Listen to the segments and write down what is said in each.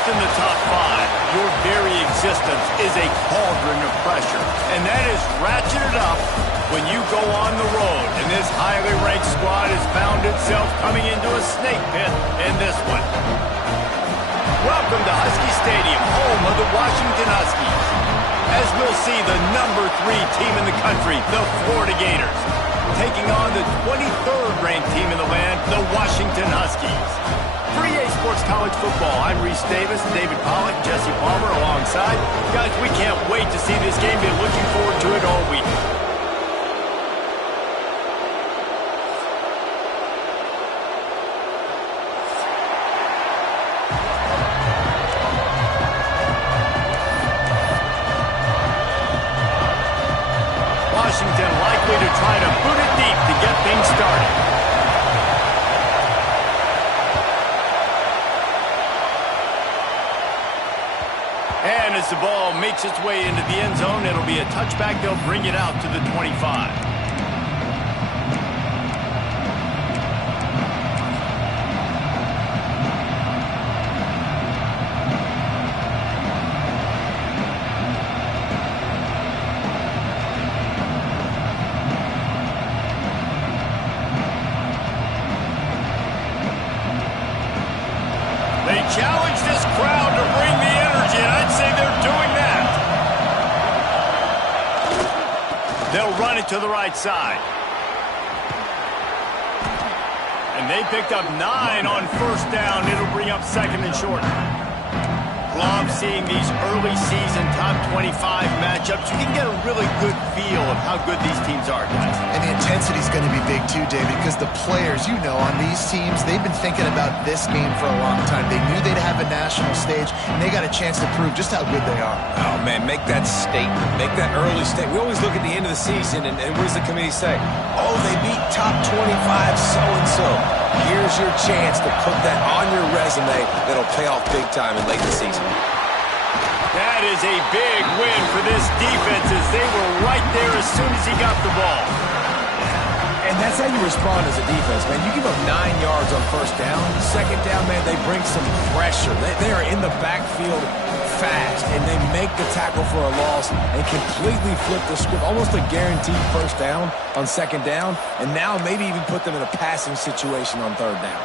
7th in the top 5, your very existence is a cauldron of pressure. And that is ratcheted up when you go on the road. And this highly ranked squad has found itself coming into a snake pit in this one. Welcome to Husky Stadium, home of the Washington Huskies. As we'll see, the number 3 team in the country, the Florida Gators, taking on the 23rd ranked team in the land, the Washington Huskies. For EA Sports College Football, I'm Reese Davis, David Pollack, Jesse Palmer alongside. Guys, we can't wait to see this game. Been looking forward to it all week. Washington likely to try to boot it deep to get things started. And as the ball makes its way into the end zone, it'll be a touchback. They'll bring it out to the 25. Challenge this crowd to bring the energy, and I'd say they're doing that. They'll run it to the right side. And they picked up 9 on first down. It'll bring up 2nd and short. Love seeing these early season top 25 matchups. You can get a really good feel of how good these teams are, guys. And the intensity is going to be big too, David, because the players, you know, on these teams, they've been thinking about this game for a long time. They knew they'd have a national stage, and they got a chance to prove just how good they are. Oh, man, make that statement. Make that early statement. We always look at the end of the season, and what does the committee say? Oh, they beat top 25 so-and-so. Here's your chance to put that on your resume that'll pay off big time in late in the season. That is a big win for this defense as they were right there as soon as he got the ball. And that's how you respond as a defense, man. You give up 9 yards on first down. 2nd down, man, they bring some pressure. They are in the backfield fast, and they make the tackle for a loss and completely flip the script. Almost a guaranteed first down on 2nd down, and now maybe even put them in a passing situation on 3rd down.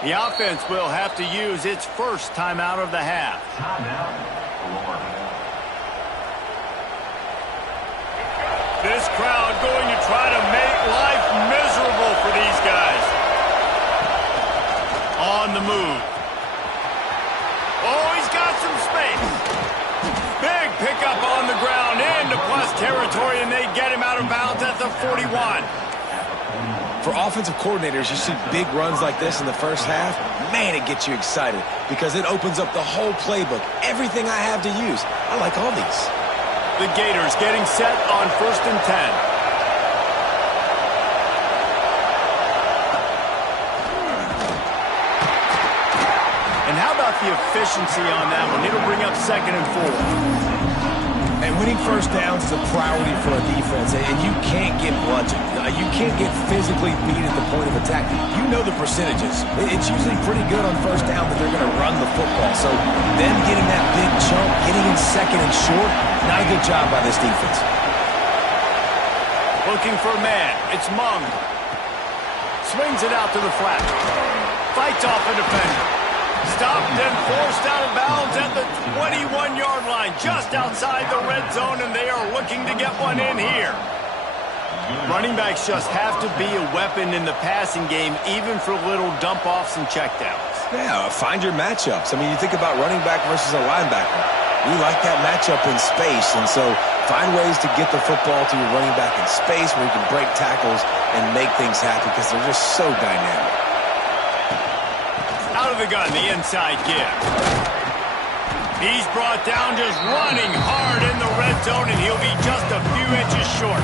The offense will have to use its first timeout of the half. This crowd going to try to make life miserable for these guys. On the move. Oh, he's got some space. Big pickup on the ground into plus territory, and they get him out of bounds at the 41. For offensive coordinators, you see big runs like this in the first half, man, it gets you excited because it opens up the whole playbook, everything I have to use. I like all these. The Gators getting set on 1st and 10. And how about the efficiency on that one? It'll bring up 2nd and 4. And winning first downs is a priority for a defense, and you can't get bludgeoned. You can't get physically beat at the point of attack. You know the percentages. It's usually pretty good on first down that they're going to run the football. So them getting that big chunk, getting in 2nd and short, not a good job by this defense. Looking for a man. It's Mung. Swings it out to the flat. Fights off a defender. Stopped and forced out of bounds at the 21-yard line, just outside the red zone, and they are looking to get one in here. Running backs just have to be a weapon in the passing game, even for little dump-offs and checkdowns. Yeah, find your matchups. I mean, you think about running back versus a linebacker. We like that matchup in space, and so find ways to get the football to your running back in space where you can break tackles and make things happen because they're just so dynamic. Out of the gun, the inside give. He's brought down just running hard in the red zone, and he'll be just a few inches short.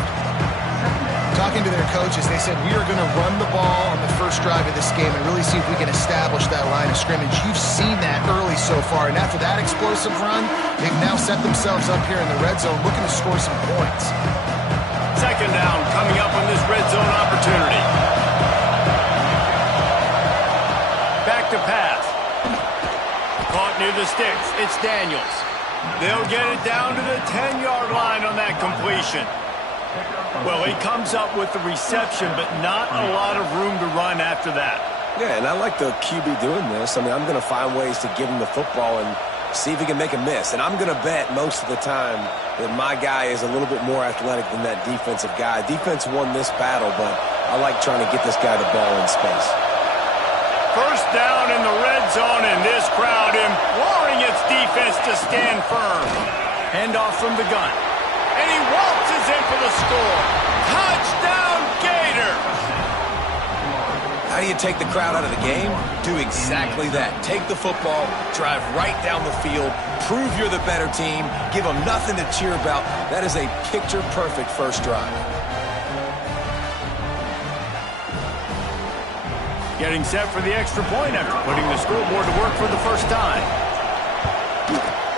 Talking to their coaches, they said, we are going to run the ball on the first drive of this game and really see if we can establish that line of scrimmage. You've seen that early so far, and after that explosive run, they've now set themselves up here in the red zone looking to score some points. Second down coming up on this red zone opportunity. Back to pass. Caught near the sticks. It's Daniels. They'll get it down to the 10-yard line on that completion. Well, he comes up with the reception, but not a lot of room to run after that. Yeah, and I like the QB doing this. I mean, I'm going to find ways to give him the football and see if he can make a miss. And I'm going to bet most of the time that my guy is a little bit more athletic than that defensive guy. Defense won this battle, but I like trying to get this guy the ball in space. First down in the red zone, and this crowd imploring its defense to stand firm. Handoff from the gun. And he waltzes in for the score. Touchdown, Gator! How do you take the crowd out of the game? Do exactly that. Take the football, drive right down the field, prove you're the better team, give them nothing to cheer about. That is a picture-perfect first drive. Getting set for the extra point after putting the scoreboard to work for the first time.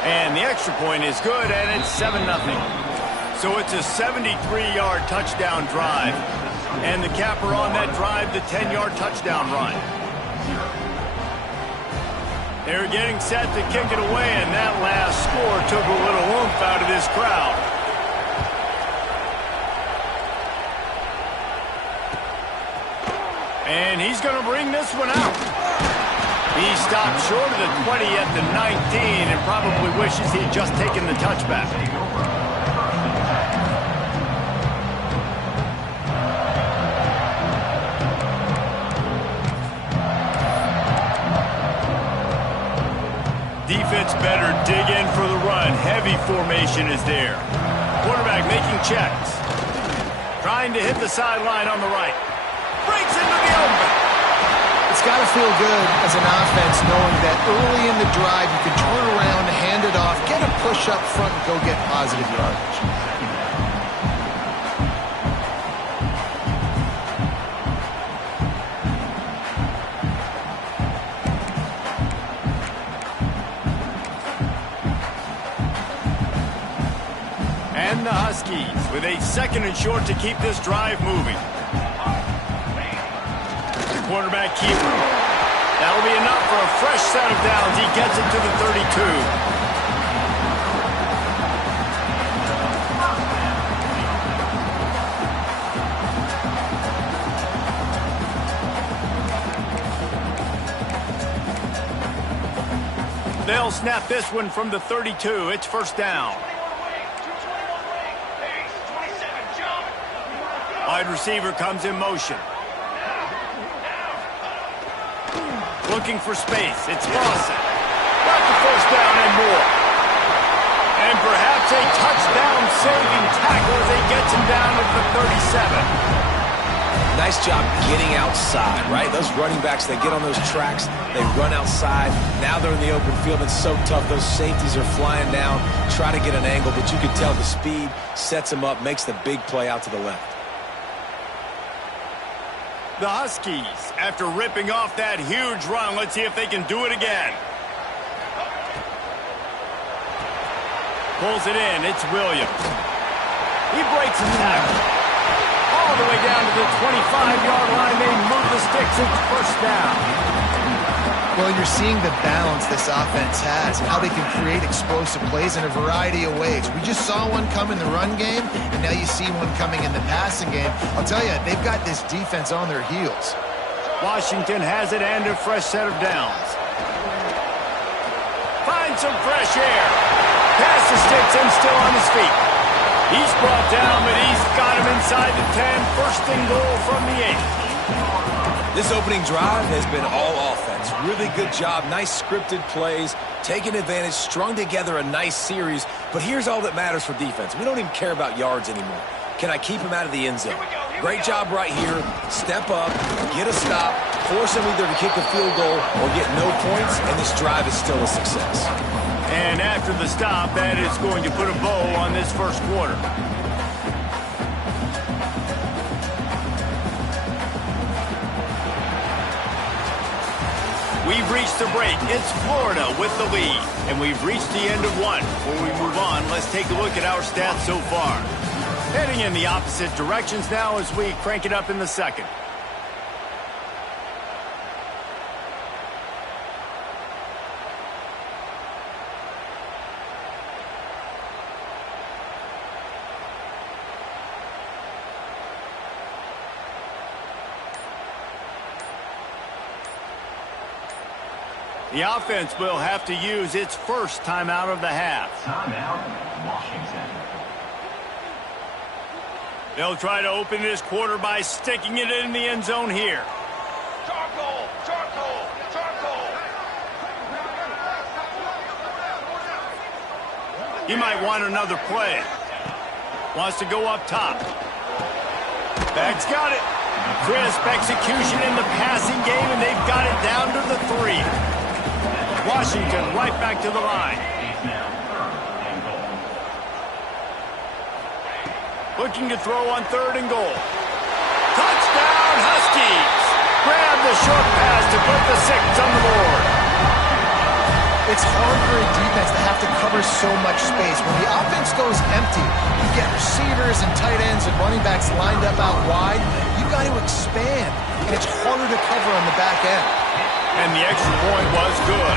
And the extra point is good, and it's 7-0. So it's a 73-yard touchdown drive. And the capper on that drive, the 10-yard touchdown run. They're getting set to kick it away, and that last score took a little oomph out of this crowd. And he's going to bring this one out. He stopped short of the 20 at the 19 and probably wishes he'd just taken the touchback. Defense better dig in for the run. Heavy formation is there. Quarterback making checks. Trying to hit the sideline on the right. Breaks into the open. It's got to feel good as an offense knowing that early in the drive you can turn around, hand it off, get a push up front, and go get positive yardage. And the Huskies with a 2nd and short to keep this drive moving. Quarterback keeper. That'll be enough for a fresh set of downs. He gets it to the 32. They'll snap this one from the 32. It's first down. Wide receiver comes in motion. Looking for space. It's Lawson. Got the first down and more. And perhaps a touchdown-saving tackle as he gets him down to the 37. Nice job getting outside, right? Those running backs, they get on those tracks, they run outside. Now they're in the open field. It's so tough. Those safeties are flying down, try to get an angle, but you can tell the speed sets them up, makes the big play out to the left. The Huskies, after ripping off that huge run, let's see if they can do it again. Pulls it in. It's Williams. He breaks the tackle. All the way down to the 25-yard line. They move the sticks. It's first down. Well, you're seeing the balance this offense has and how they can create explosive plays in a variety of ways. We just saw one come in the run game, and now you see one coming in the passing game. I'll tell you, they've got this defense on their heels. Washington has it and a fresh set of downs. Finds some fresh air. Pass the sticks and still on his feet. He's brought down, but he's got him inside the 10. First and goal from the 8. This opening drive has been all offense. Really good job. Nice scripted plays. Taking advantage. Strung together a nice series. But here's all that matters for defense. We don't even care about yards anymore. Can I keep him out of the end zone? Great job right here. Step up. Get a stop. Force him either to kick a field goal or get no points. And this drive is still a success. And after the stop, that is going to put a bow on this first quarter. We've reached the break. It's Florida with the lead. And we've reached the end of one. Before we move on, let's take a look at our stats so far. Heading in the opposite directions now as we crank it up in the second. The offense will have to use its first timeout of the half. Timeout, Washington. They'll try to open this quarter by sticking it in the end zone here. Charcoal! Charcoal! Charcoal! He might want another play. Wants to go up top. Bag's got it. Crisp execution in the passing game, and they've got it down to the 3. Washington right back to the line. Looking to throw on 3rd and goal. Touchdown, Huskies! Grab the short pass to put the 6 on the board. It's hard for a defense to have to cover so much space. When the offense goes empty, you get receivers and tight ends and running backs lined up out wide. You've got to expand, and it's harder to cover on the back end. And the extra point was good.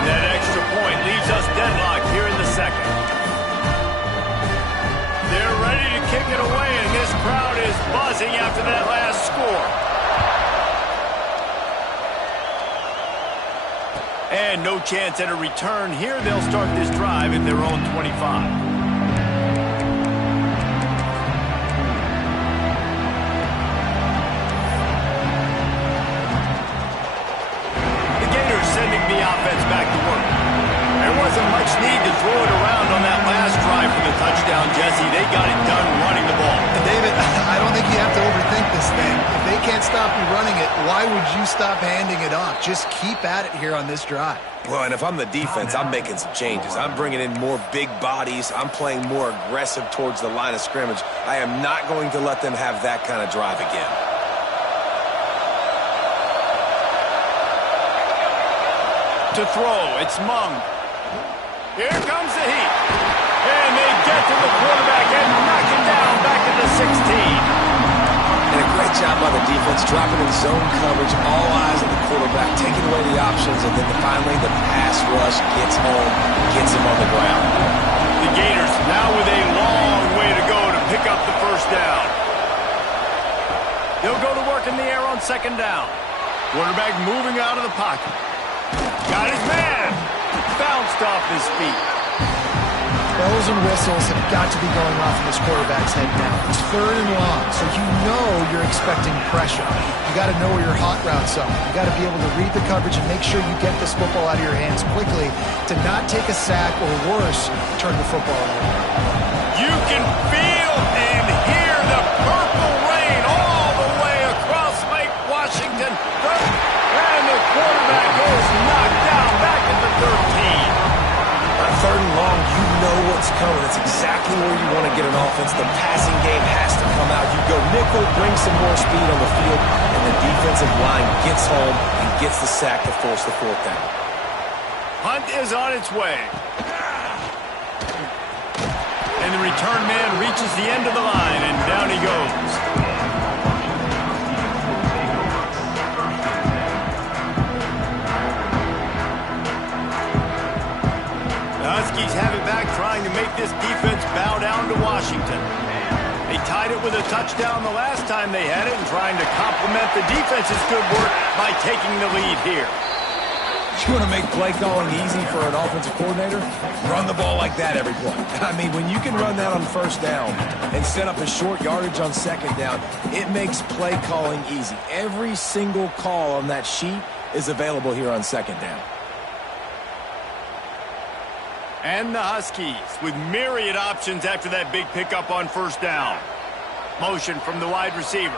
And that extra point leaves us deadlocked here in the second. They're ready to kick it away, and this crowd is buzzing after that last score. And no chance at a return here. They'll start this drive at their own 25. Sending the offense back to work. There wasn't much need to throw it around on that last drive for the touchdown, Jesse. They got it done running the ball. And David, I don't think you have to overthink this thing. If they can't stop you running it, why would you stop handing it off? Just keep at it here on this drive. Well, and if I'm the defense, I'm making some changes. I'm bringing in more big bodies. I'm playing more aggressive towards the line of scrimmage. I am not going to let them have that kind of drive again. To throw, it's Mung. Here comes the heat. And they get to the quarterback and knock him down back at the 16. And a great job by the defense, dropping in zone coverage, all eyes on the quarterback, taking away the options, and then finally the pass rush gets home, gets him on the ground. The Gators now with a long way to go to pick up the first down. They'll go to work in the air on 2nd down. Quarterback moving out of the pocket. Got his man. Bounced off his feet. Bells and whistles have got to be going off in this quarterback's head now. It's 3rd and long, so you know you're expecting pressure. You got to know where your hot routes are. You got to be able to read the coverage and make sure you get this football out of your hands quickly to not take a sack or worse, turn the football over. You can feel and hear the purple rain all the way across Lake Washington. And the quarterback goes knocked down back at the 13. On 3rd and long, you know what's coming. It's exactly where you want to get an offense. The passing game has to come out. You go nickel, bring some more speed on the field, and the defensive line gets home and gets the sack to force the 4th down. Hunt is on its way. And the return man reaches the end of the line, and down he goes. Huskies have it back, trying to make this defense bow down to Washington. They tied it with a touchdown the last time they had it, and trying to complement the defense's good work by taking the lead here. You want to make play calling easy for an offensive coordinator? Run the ball like that every play. I mean, when you can run that on 1st down and set up a short yardage on 2nd down, it makes play calling easy. Every single call on that sheet is available here on 2nd down. And the Huskies with myriad options after that big pickup on 1st down. Motion from the wide receiver.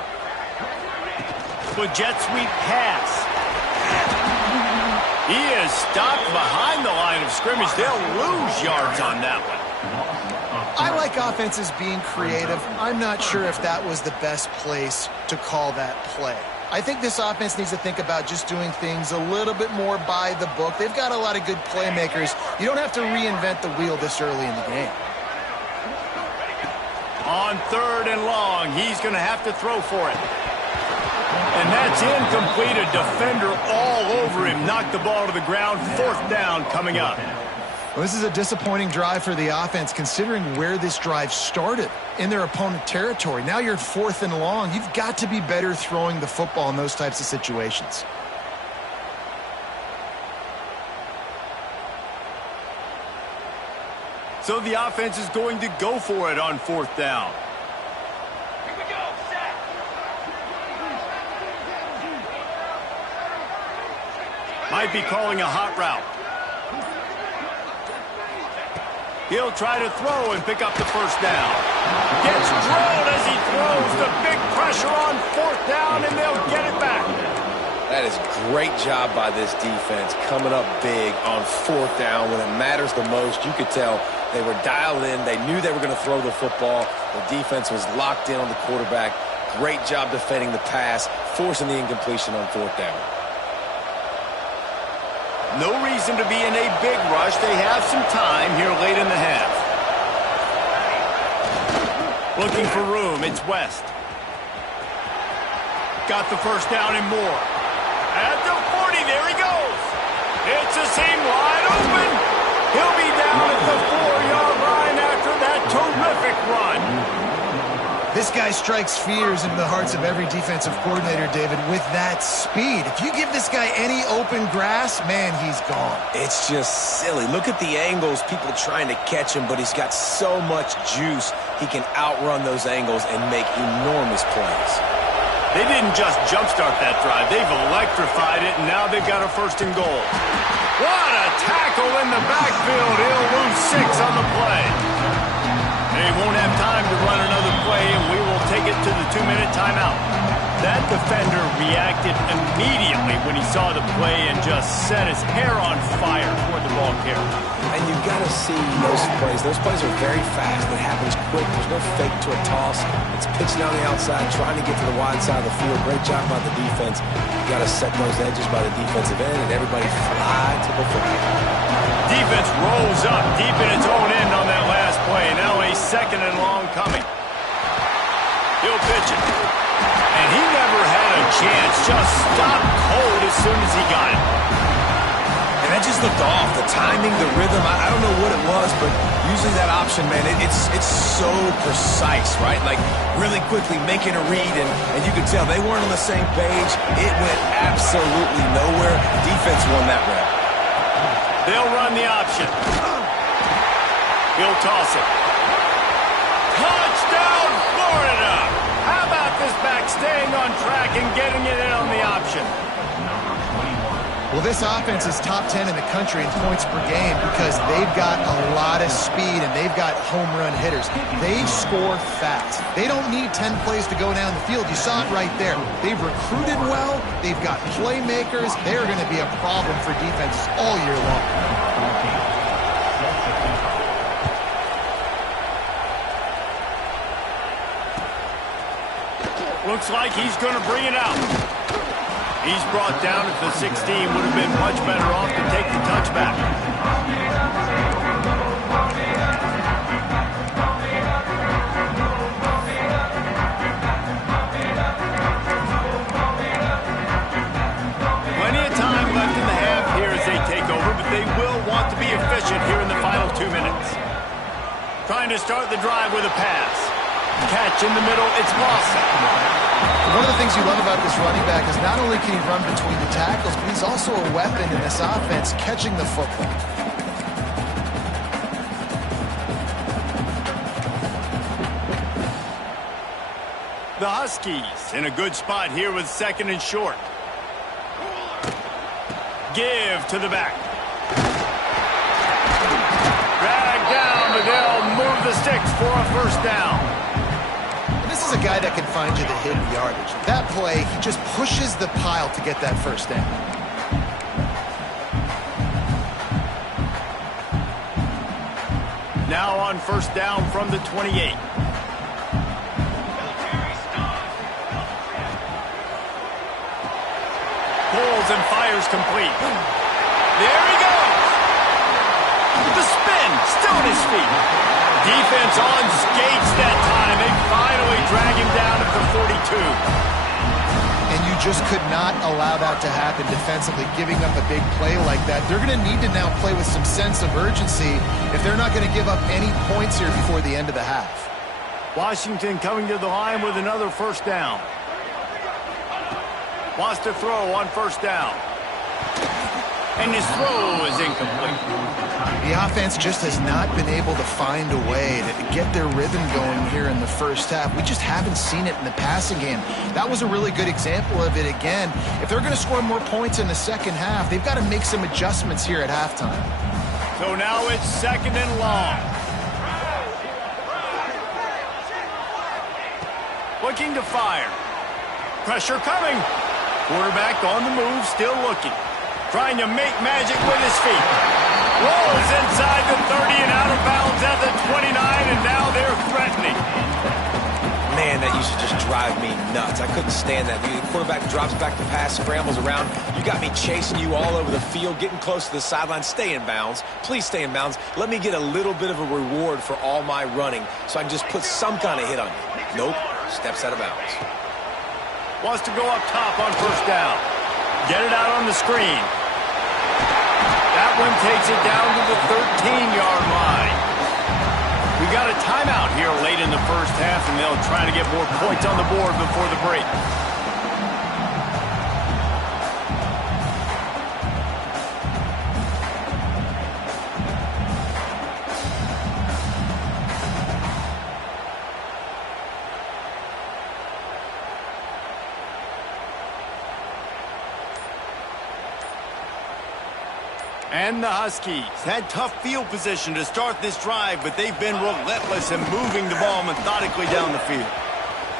With jet sweep pass. He is stopped behind the line of scrimmage. They'll lose yards on that one. I like offenses being creative. I'm not sure if that was the best place to call that play. I think this offense needs to think about just doing things a little bit more by the book. They've got a lot of good playmakers. You don't have to reinvent the wheel this early in the game. On 3rd and long, he's going to have to throw for it. And that's incomplete. A defender all over him. Knocked the ball to the ground. 4th down coming up. Well, this is a disappointing drive for the offense, considering where this drive started, in their opponent territory. Now you're at 4th and long. You've got to be better throwing the football in those types of situations. So the offense is going to go for it on 4th down. Here we go, set. Might be calling a hot route. He'll try to throw and pick up the 1st down. Gets drilled as he throws. The big pressure on 4th down, and they'll get it back. That is great job by this defense, coming up big on 4th down when it matters the most. You could tell they were dialed in. They knew they were going to throw the football. The defense was locked in on the quarterback. Great job defending the pass, forcing the incompletion on 4th down. No reason to be in a big rush. They have some time here late in the half. Looking for room. It's West. Got the 1st down and more. At the 40, there he goes. It's a seam wide open. He'll be down at the 4-yard line after that terrific run. This guy strikes fears into the hearts of every defensive coordinator, David, with that speed. If you give this guy any open grass, man, he's gone. It's just silly. Look at the angles, people trying to catch him, but he's got so much juice. He can outrun those angles and make enormous plays. They didn't just jumpstart that drive. They've electrified it, and now they've got a 1st and goal. What a tackle in the backfield. He'll lose 6 on the play. They won't have time to run another play, and we will take it to the 2-minute timeout. That defender reacted immediately when he saw the play and just set his hair on fire toward the ball carrier. And you've got to see those plays. Those plays are very fast. It happens quick. There's no fake to a toss. It's pitching on the outside, trying to get to the wide side of the field. Great job by the defense. You've got to set those edges by the defensive end, and everybody fly to the football. Defense rolls up deep in its own end on that last play. Now a 2nd and long coming. He'll pitch it. And he never had a chance. Just stopped cold as soon as he got it. And that just looked off. The timing, the rhythm, I don't know what it was, but usually that option, man, it's so precise, right? Like really quickly making a read, and you could tell they weren't on the same page. It went absolutely nowhere. Defense won that rep. They'll run the option. He'll toss it. Touchdown, Florida! How about this back staying on track and getting it in on the option? Well, this offense is top 10 in the country in points per game because they've got a lot of speed and they've got home run hitters. They score fast. They don't need 10 plays to go down the field. You saw it right there. They've recruited well. They've got playmakers. They're going to be a problem for defenses all year long. Looks like he's going to bring it out. He's brought down at the 16. Would have been much better off to take the touchback. Plenty of time left in the half here as they take over, but they will want to be efficient here in the final 2 minutes. Trying to start the drive with a pass. Catch in the middle, it's Lawson. One of the things you love about this running back is not only can he run between the tackles, but he's also a weapon in this offense, catching the football. The Huskies in a good spot here with 2nd and short. Give to the back. Drag down, but they'll move the sticks for a 1st down. This is a guy that can find you the hidden yardage. That play, he just pushes the pile to get that 1st down. Now on 1st down from the 28. circles and fires complete. There he goes. The spin, still on his feet. Defense on skates that time. They finally drag him down at the 42. And you just could not allow that to happen defensively, giving up a big play like that. They're going to need to now play with some sense of urgency if they're not going to give up any points here before the end of the half. Washington coming to the line with another first down. Wants to throw on first down. And his throw is incomplete. The offense just has not been able to find a way to get their rhythm going here in the first half. We just haven't seen it in the passing game. That was a really good example of it again. If they're going to score more points in the second half, they've got to make some adjustments here at halftime. So now it's second and long. Looking to fire. Pressure coming. Quarterback on the move, still looking. Trying to make magic with his feet. Rolls inside the 30 and out of bounds at the 29, and now they're threatening. Man, that used to just drive me nuts. I couldn't stand that. The quarterback drops back to pass, scrambles around. You got me chasing you all over the field, getting close to the sideline. Stay in bounds. Please stay in bounds. Let me get a little bit of a reward for all my running so I can just put some kind of hit on you. Nope. Steps out of bounds. Wants to go up top on first down. Get it out on the screen. That one takes it down to the 13-yard line. We got a timeout here late in the first half, and they'll try to get more points on the board before the break. And the Huskies had tough field position to start this drive, but they've been relentless in moving the ball methodically down the field.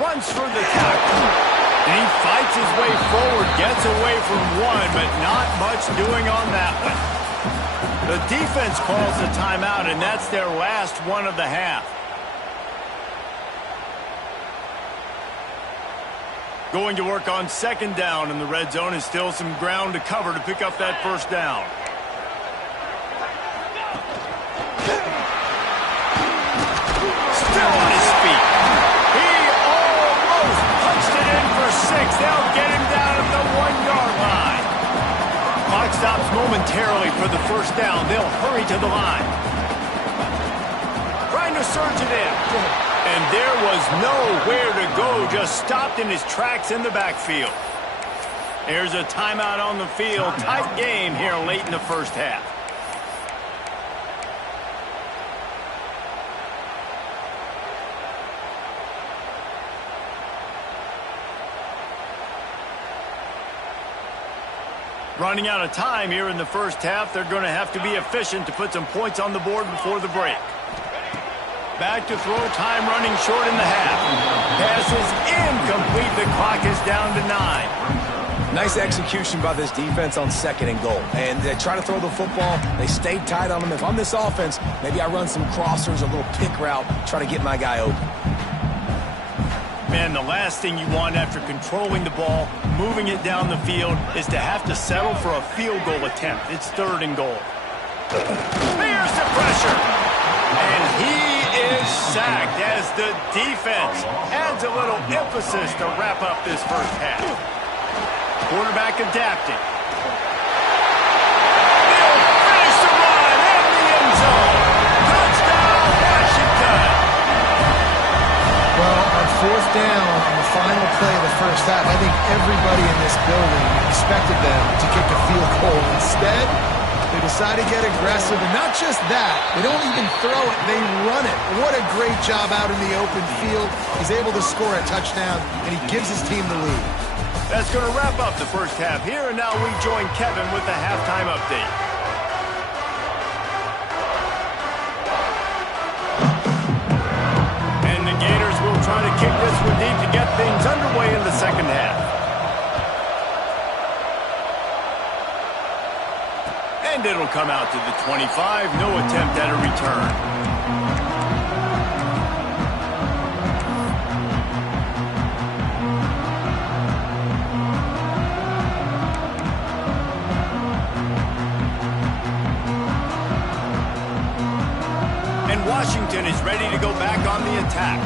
Runs for the tackle. And he fights his way forward, gets away from one, but not much doing on that one. The defense calls a timeout, and that's their last one of the half. Going to work on second down in the red zone, and still some ground to cover to pick up that first down. Still on his feet. He almost punched it in for 6. They'll get him down at the 1-yard line. Clock stops momentarily for the first down. They'll hurry to the line. Trying to surge it in. And there was nowhere to go. Just stopped in his tracks in the backfield. There's a timeout on the field. Tight game here late in the first half. Running out of time here in the first half. They're going to have to be efficient to put some points on the board before the break. Back to throw, time running short in the half. Pass is incomplete. The clock is down to 9. Nice execution by this defense on second and goal. And they try to throw the football. They stay tight on them. If I'm this offense, maybe I run some crossers, a little pick route, try to get my guy open. Man, the last thing you want after controlling the ball, moving it down the field, is to have to settle for a field goal attempt. It's third and goal. There's the pressure. And he is sacked as the defense adds a little emphasis to wrap up this first half. Quarterback adapting. They'll finish the run in the end zone. Touchdown, Washington. Well, on fourth down on the final play of the first half, I think everybody in this building expected them to kick a field goal. Instead, they decide to get aggressive, and not just that, they don't even throw it, they run it. What a great job out in the open field. He's able to score a touchdown, and he gives his team the lead. That's going to wrap up the first half here, and now we join Kevin with the halftime update. And the Gators will try to kick this one deep to get things underway in the second half. And it'll come out to the 25. No attempt at a return. is ready to go back on the attack.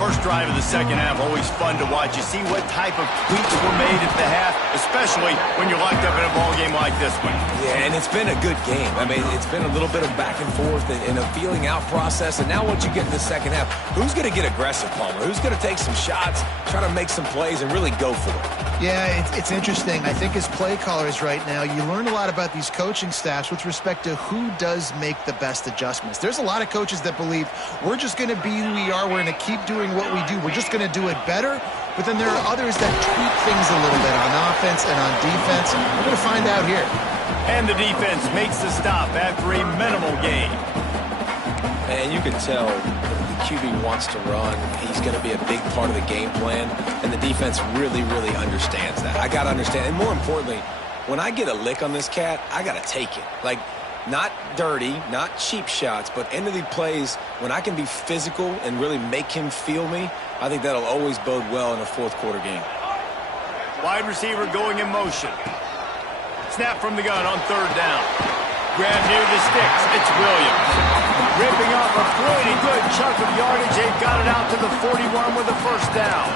First drive of the second half, always fun to watch. You see what type of tweaks were made at the half, especially when you're locked up in a ball game like this one. Yeah, and it's been a good game. I mean, it's been a little bit of back and forth and a feeling out process. And now once you get in the second half, who's going to get aggressive, Palmer? Who's going to take some shots, try to make some plays, and really go for it? Yeah, it's interesting. I think as play callers right now, you learn a lot about these coaching staffs with respect to who does make the best adjustments. There's a lot of coaches that believe we're just going to be who we are. We're going to keep doing what we do. We're just going to do it better. But then there are others that tweak things a little bit on offense and on defense. We're going to find out here. And the defense makes the stop after a minimal gain. And you can tell the QB wants to run. He's going to be a big part of the game plan. And the defense really, really understands that. I got to understand. And more importantly, when I get a lick on this cat, I got to take it. Like, not dirty, not cheap shots, but end of the plays, when I can be physical and really make him feel me, I think that'll always bode well in a fourth quarter game. Wide receiver going in motion. Snap from the gun on third down. Grab near the sticks. It's Williams. Ripping off a pretty good chunk of yardage. They've got it out to the 41 with a first down.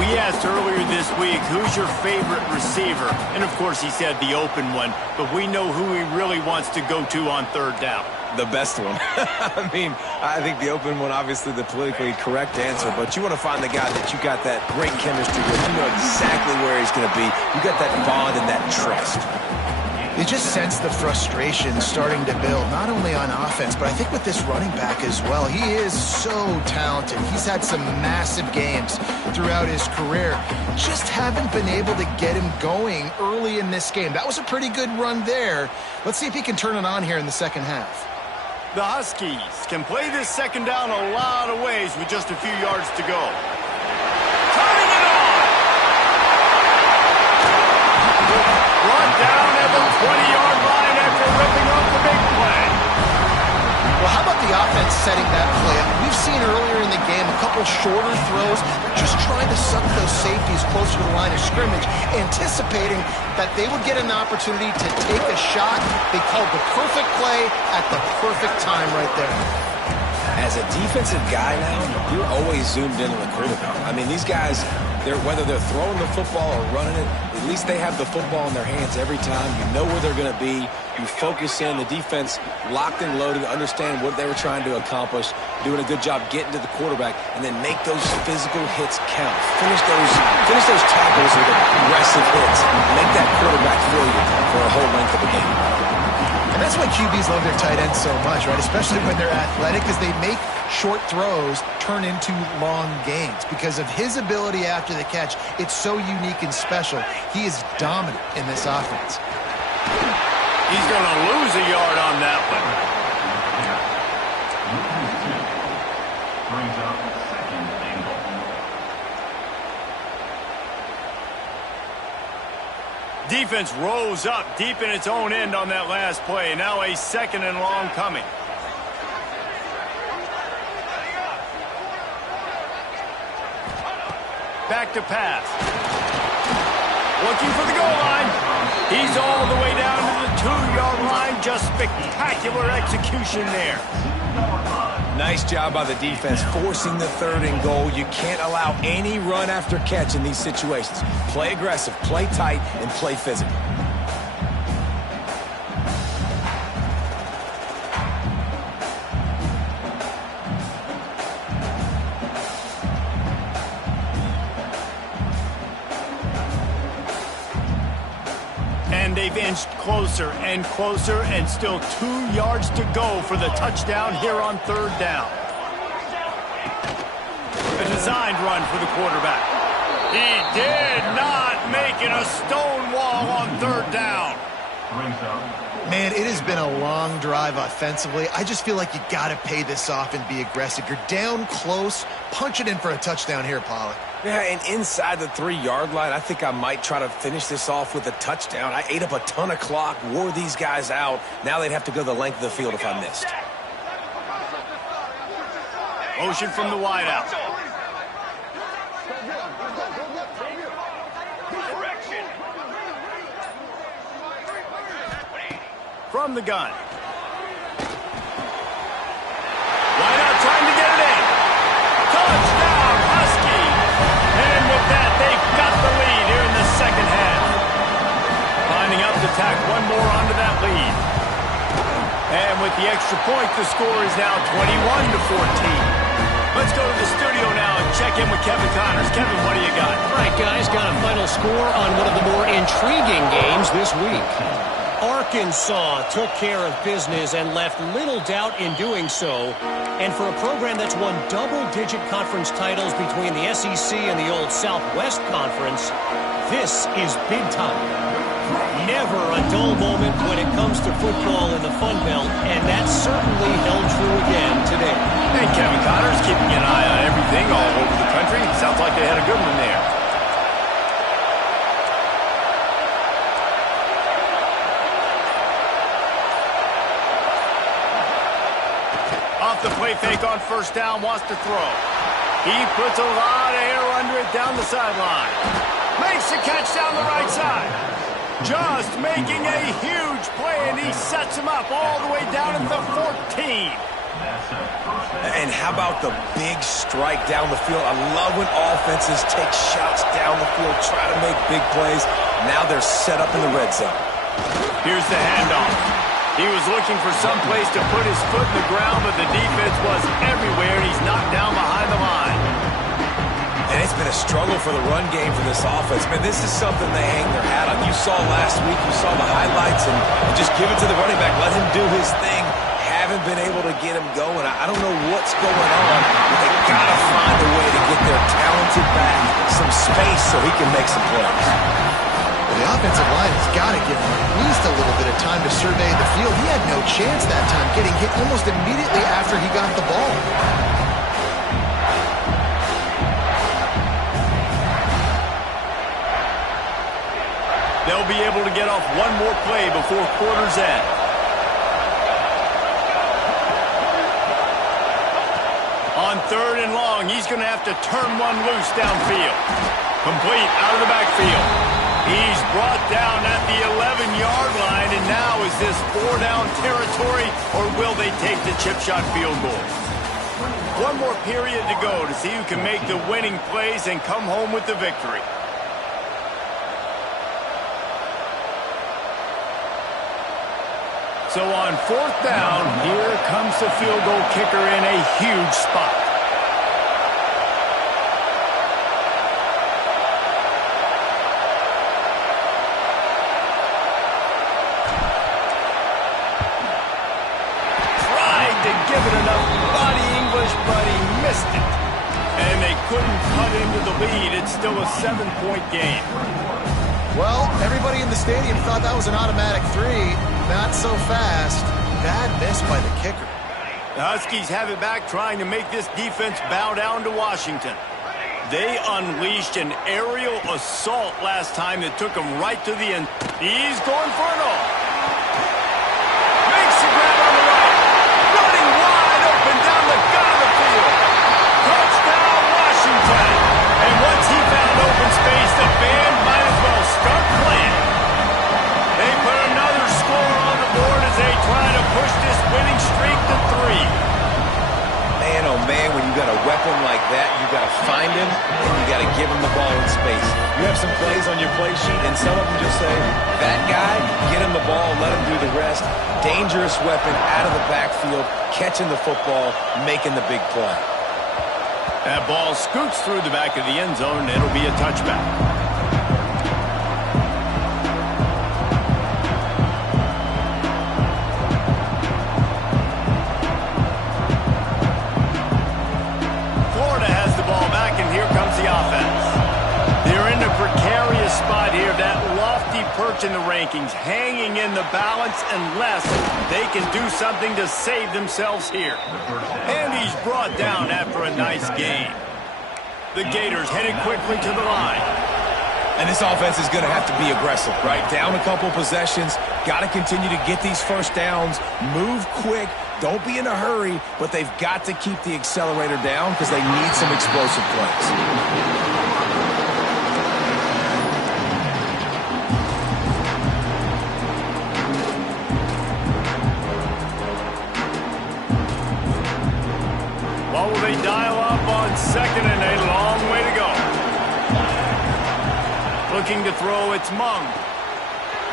We asked earlier this week, who's your favorite receiver? And, of course, he said the open one. But we know who he really wants to go to on third down. The best one. I mean, I think the open one, obviously the politically correct answer, but you want to find the guy that you got that great chemistry with. You know exactly where he's going to be. You got that bond and that trust. You just sense the frustration starting to build, not only on offense, but I think with this running back as well. He is so talented. He's had some massive games throughout his career. Just haven't been able to get him going early in this game. That was a pretty good run there. Let's see if he can turn it on here in the second half. The Huskies can play this second down a lot of ways with just a few yards to go. Turning it on! Brought down at the 20-yard line after ripping off the big play. Well, how about the offense setting that play up? We've seen earlier in the game a couple shorter throws, just trying to suck those safeties closer to the line of scrimmage, anticipating that they would get an opportunity to take a shot. They called the perfect play at the perfect time right there. As a defensive guy now, you're always zoomed in on the quarterback. I mean, these guys, whether they're throwing the football or running it, at least they have the football in their hands every time. You know where they're going to be. You focus in. The defense locked and loaded, understand what they were trying to accomplish, doing a good job getting to the quarterback, and then make those physical hits count. Finish those tackles with aggressive hits. Make that quarterback feel you for a whole length of a game. And that's why QBs love their tight ends so much, right? Especially when they're athletic, because they make short throws turn into long gains. Because of his ability after the catch, it's so unique and special. He is dominant in this offense. He's going to lose a yard on that one. Brings up second and goal. Defense rose up deep in its own end on that last play. Now a second and long coming. Back to pass. Looking for the goal line. He's all the way down to the 2-yard line. Just spectacular execution there. Nice job by the defense, forcing the third and goal. You can't allow any run after catch in these situations. Play aggressive, play tight, and play physical. And they've inched closer and closer, and still 2 yards to go for the touchdown here on third down. A designed run for the quarterback. He did not make it a stone wall on third down. Man, it has been a long drive offensively. I just feel like you got to pay this off and be aggressive. You're down close. Punch it in for a touchdown here, Pollock. Yeah, and inside the 3-yard line, I think I might try to finish this off with a touchdown. I ate up a ton of clock, wore these guys out. Now they'd have to go the length of the field if I missed. Motion from the wideout. From the gun. with the extra point, the score is now 21-14. Let's go to the studio now and check in with Kevin Connors. Kevin, what do you got? All right, guys, got a final score on one of the more intriguing games this week. Arkansas took care of business and left little doubt in doing so. And for a program that's won double-digit conference titles between the SEC and the old Southwest Conference, this is big time. Never a dull moment when it comes to football in the Fun Belt, and that certainly held true again today. And Kevin Connors keeping an eye on everything all over the country. Sounds like they had a good one there. Off the play fake on first down, wants to throw. He puts a lot of air under it down the sideline. Makes the catch down the right side. Just making a huge play, and he sets him up all the way down at the 14. And how about the big strike down the field? I love when offenses take shots down the field, try to make big plays. Now they're set up in the red zone. Here's the handoff. He was looking for some place to put his foot in the ground, but the defense was everywhere, and he's knocked down behind the line. And it's been a struggle for the run game for this offense. Man, this is something they hang their hat on. You saw last week, you saw the highlights, and just give it to the running back. Let him do his thing. Haven't been able to get him going. I don't know what's going on, but they got to find a way to get their talented back some space so he can make some plays. Well, the offensive line has got to give him at least a little bit of time to survey the field. He had no chance that time, getting hit almost immediately after he got the ball. They'll be able to get off one more play before quarter's end. On third and long, he's going to have to turn one loose downfield. Complete out of the backfield. He's brought down at the 11-yard line, and now is this 4-down territory, or will they take the chip shot field goal? One more period to go to see who can make the winning plays and come home with the victory. So on fourth down, here comes the field goal kicker in a huge spot. Tried to give it enough body English, but he missed it. And they couldn't cut into the lead. It's still a 7-point game. Well, everybody in the stadium thought that was an automatic 3. Not so fast. Bad miss by the kicker. The Huskies have it back, trying to make this defense bow down to Washington. They unleashed an aerial assault last time that took them right to the end. He's going for it all. Makes the grab on the right. Running wide open down the gut of the field. Touchdown, Washington. And once he found open space, the band might as well start playing. They put another score on the board as they try to push this winning streak to 3. Man, oh man, when you got a weapon like that, you got to find him, and you got to give him the ball in space. You have some plays on your play sheet, and some of them just say, that guy, get him the ball, let him do the rest. Dangerous weapon out of the backfield, catching the football, making the big play. That ball scoots through the back of the end zone, and it'll be a touchback. Florida has the ball back, and here comes the offense. They're in a precarious spot here, that lofty perch in the rankings, hanging in the balance unless they can do something to save themselves here. And he's brought down after a nice gain. The Gators headed quickly to the line. And this offense is going to have to be aggressive, right? Down a couple possessions, got to continue to get these first downs, move quick, don't be in a hurry, but they've got to keep the accelerator down because they need some explosive plays. What will they dial up on second, and a long way to go. Looking to throw, it's Mung.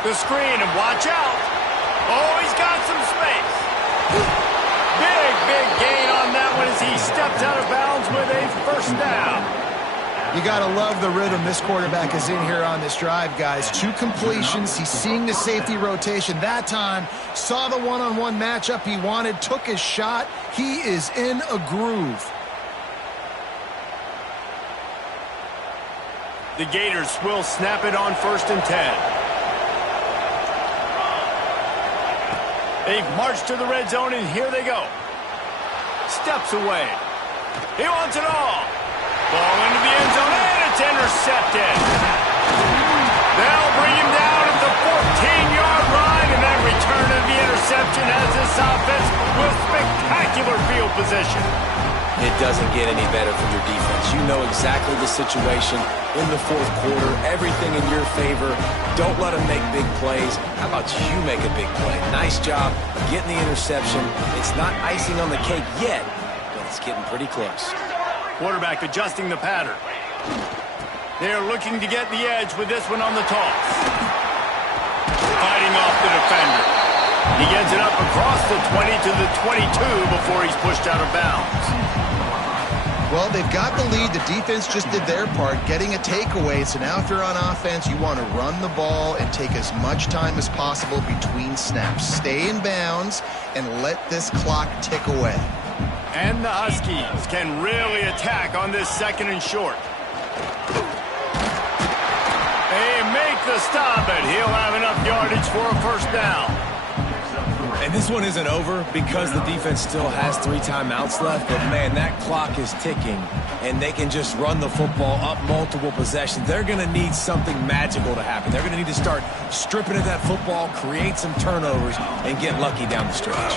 The screen, and watch out. Oh, he's got some space. Big gain on that one as he steps out of bounds with a first down. You got to love the rhythm this quarterback is in here on this drive, guys. 2 completions. He's seeing the safety rotation. That time, saw the one-on-one matchup he wanted, took his shot. He is in a groove. The Gators will snap it on 1st and 10. They've marched to the red zone, and here they go. Steps away. He wants it all. Ball into the end zone, and it's intercepted. They'll bring him down at the 14-yard line, and that return of the interception has this offense with spectacular field position. It doesn't get any better from your defense. You know exactly the situation in the 4th quarter. Everything in your favor. Don't let them make big plays. How about you make a big play? Nice job getting the interception. It's not icing on the cake yet, but it's getting pretty close. Quarterback adjusting the pattern. They're looking to get the edge with this one on the toss. Fighting off the defender. He gets it up across the 20 to the 22 before he's pushed out of bounds. Well, they've got the lead. The defense just did their part, getting a takeaway. So now if you're on offense, you want to run the ball and take as much time as possible between snaps. Stay in bounds and let this clock tick away. And the Huskies can really attack on this 2nd and short. They make the stop, and he'll have enough yardage for a first down. And this one isn't over because the defense still has 3 timeouts left. But, man, that clock is ticking, and they can just run the football up multiple possessions. They're going to need something magical to happen. They're going to need to start stripping at that football, create some turnovers, and get lucky down the stretch.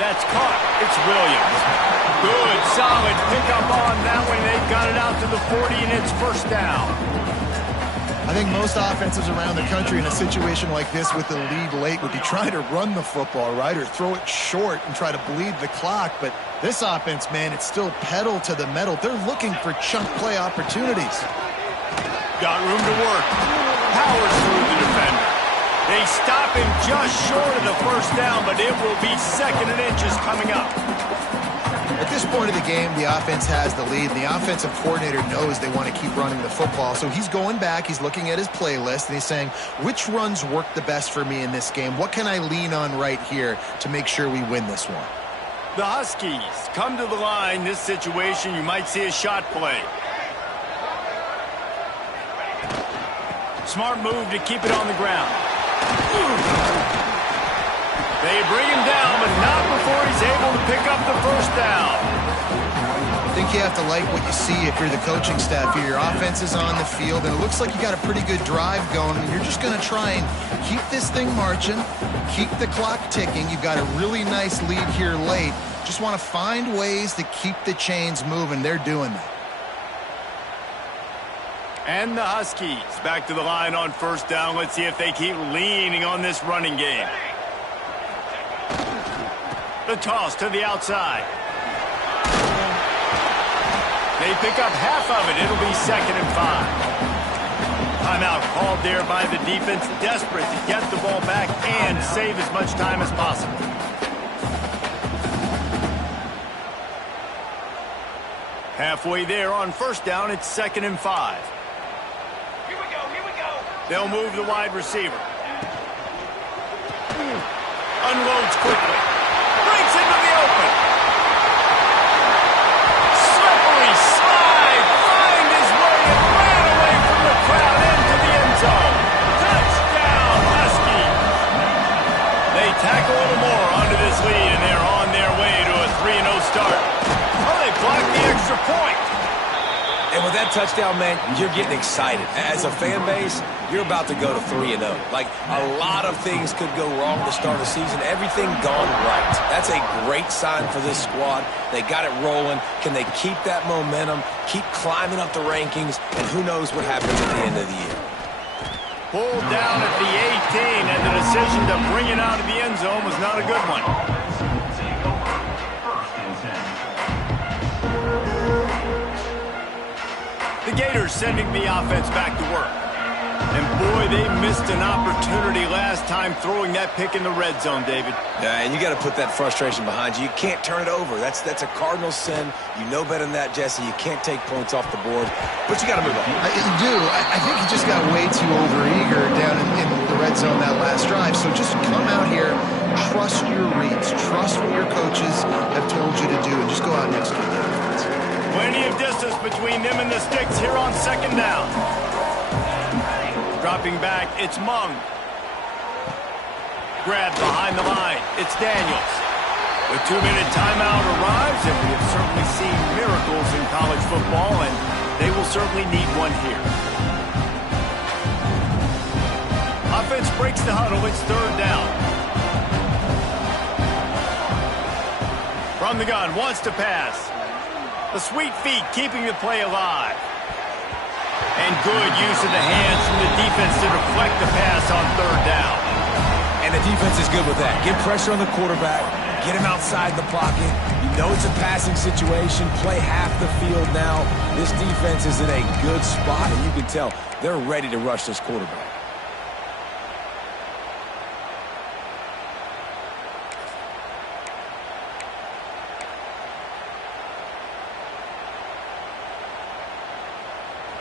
That's caught. It's Williams. Good, solid pickup on that one. They've got it out to the 40, and it's first down. I think most offenses around the country in a situation like this with the lead late would be trying to run the football, right, or throw it short and try to bleed the clock. But this offense, man, it's still pedal to the metal. They're looking for chunk play opportunities. Got room to work. Powers through the defender. They stop him just short of the first down, but it will be 2nd and inches coming up. At this point of the game, the offense has the lead, and the offensive coordinator knows they want to keep running the football. So he's going back, he's looking at his playlist, and he's saying, which runs work the best for me in this game? What can I lean on right here to make sure we win this one? The Huskies come to the line. This situation, you might see a shot play. Smart move to keep it on the ground. They bring him down, but not before he's able to pick up the first down. I think you have to like what you see if you're the coaching staff here. Your offense is on the field, and it looks like you got a pretty good drive going, and you're just going to try and keep this thing marching, keep the clock ticking. You've got a really nice lead here late. Just want to find ways to keep the chains moving. They're doing that. And the Huskies back to the line on first down. Let's see if they keep leaning on this running game. The toss to the outside. They pick up half of it. It'll be 2nd and 5. Timeout called there by the defense, desperate to get the ball back and save as much time as possible. Halfway there on first down, it's 2nd and 5. Here we go. They'll move the wide receiver. Unloads quickly. Breaks into the open. Slippery slide. Find his way and ran away from the crowd into the end zone. Touchdown, Huskies. They tack a little more onto this lead, and they're on their way to a 3-0 start. Oh, they blocked the extra point. And with that touchdown, man, you're getting excited. As a fan base, you're about to go to 3-0. Like, a lot of things could go wrong to start the season. Everything gone right. That's a great sign for this squad. They got it rolling. Can they keep that momentum, keep climbing up the rankings, and who knows what happens at the end of the year. Pulled down at the 18, and the decision to bring it out of the end zone was not a good one. The Gators sending the offense back to work. And boy, they missed an opportunity last time throwing that pick in the red zone, David. Yeah, and you got to put that frustration behind you. You can't turn it over. That's a cardinal sin. You know better than that, Jesse. You can't take points off the board, but you got to move on. You do. I think he just got way too overeager down in the red zone that last drive. So just come out here, trust your reads, trust what your coaches have told you to do, and just go out and execute that offense. Plenty of distance between them and the sticks here on second down. Dropping back, it's Mung. Grabbed behind the line, it's Daniels. The 2-minute timeout arrives, and we have certainly seen miracles in college football, and they will certainly need one here. Offense breaks the huddle, it's third down. From the gun, wants to pass. The sweet feet keeping the play alive. And good use of the hands from the defense to deflect the pass on third down. And the defense is good with that. Get pressure on the quarterback. Get him outside the pocket. You know it's a passing situation. Play half the field now. This defense is in a good spot, and you can tell they're ready to rush this quarterback.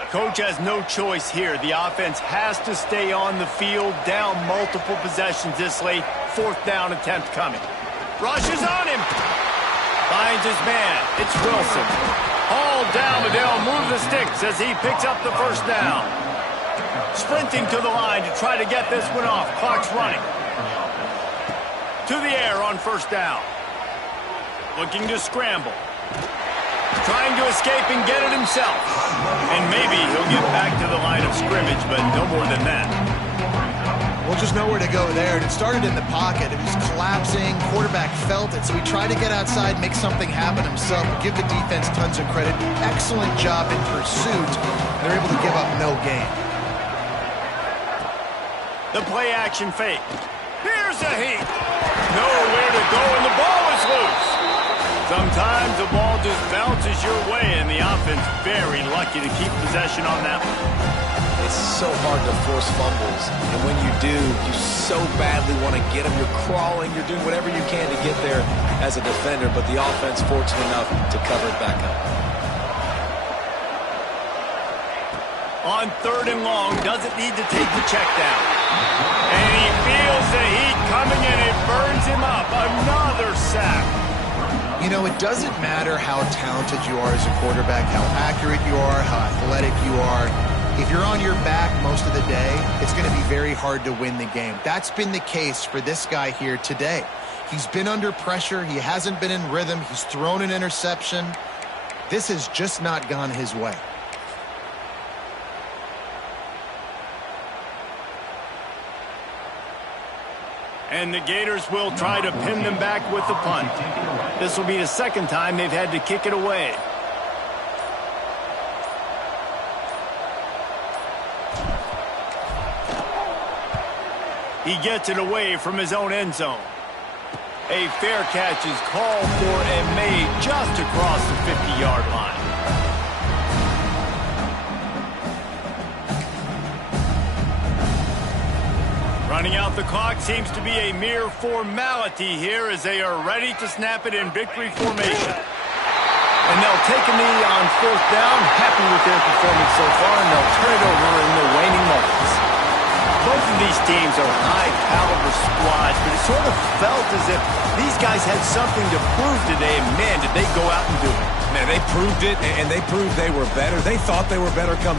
Coach has no choice here. The offense has to stay on the field, down multiple possessions this late. Fourth down attempt coming. Rushes on him. Finds his man. It's Wilson. Hauled down, but they'll move the sticks as he picks up the first down. Sprinting to the line to try to get this one off. Clock's running. To the air on first down. Looking to scramble. Trying to escape and get it himself. And maybe he'll get back to the line of scrimmage, but no more than that. Well, just nowhere to go there. And it started in the pocket. It was collapsing. Quarterback felt it, so he tried to get outside, make something happen himself. But give the defense tons of credit. Excellent job in pursuit. They're able to give up no gain. The play action fake. Here's a heat. Nowhere to go, and the ball is loose. Sometimes the ball just bounces your way, and the offense very lucky to keep possession on that one. It's so hard to force fumbles, and when you do, you so badly want to get them. You're crawling, you're doing whatever you can to get there as a defender, but the offense fortunate enough to cover it back up. On third and long, doesn't need to take the check down. And he feels the heat coming, and it burns him up. Another sack. You know, it doesn't matter how talented you are as a quarterback, how accurate you are, how athletic you are. If you're on your back most of the day, it's going to be very hard to win the game. That's been the case for this guy here today. He's been under pressure. He hasn't been in rhythm. He's thrown an interception. This has just not gone his way. And the Gators will try to pin them back with the punt. This will be the second time they've had to kick it away. He gets it away from his own end zone. A fair catch is called for and made just across the 50-yard line. Running out the clock seems to be a mere formality here as they are ready to snap it in victory formation. And they'll take a knee on fourth down, happy with their performance so far, and they'll turn it over in the waning moments. Both of these teams are high-caliber squads, but it sort of felt as if these guys had something to prove today, and man, did they go out and do it. Man, they proved it, and they proved they were better. They thought they were better coming.